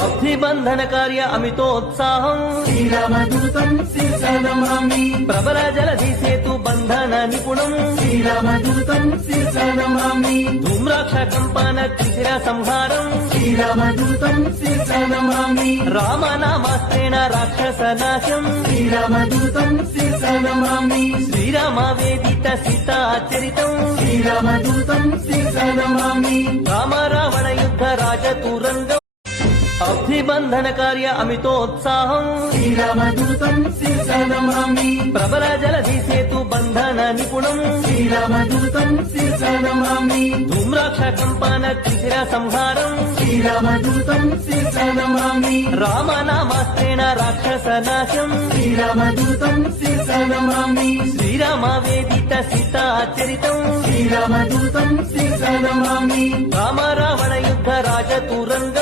అభిబంధన కార్య అమితోత్సాహం శ్రీరామదూతం శిరసా నమామి ప్రబల జలధి సేతు బంధన నిపుణం శ్రీరామదూతం శిరసా నమామి ధూమ్రాక్ష కంపన త్రిశిర సంహారం శ్రీరామదూతం శిరసా నమామి రామనామాస్త్రేణ రాక్షస నాశం శ్రీరామదూతం శిరసా నమామి శ్రీరామ వేదిత సీతాచరితం శ్రీరామదూతం శిరసా నమామి రామ రావణ యుద్ధ రాజతురంగం అభిబంధన కార్య అమితోత్సాహం శ్రీరామదూతం శిరసా నమామి ప్రబల జలధి సేతు బంధన నిపుణం శ్రీరామదూతం శిరసా నమామి ధూమ్రాక్ష కంపన త్రిశిర సంహారం శ్రీరామదూతం శిరసా నమామి రామనామాస్త్రేణ రాక్షస నాశం శ్రీరామదూతం శిరసా నమామి శ్రీరామ వేదిత సీతాచరితం శ్రీరామదూతం శిరసా నమామి రామ రావణ యుద్ధ రాజతురంగం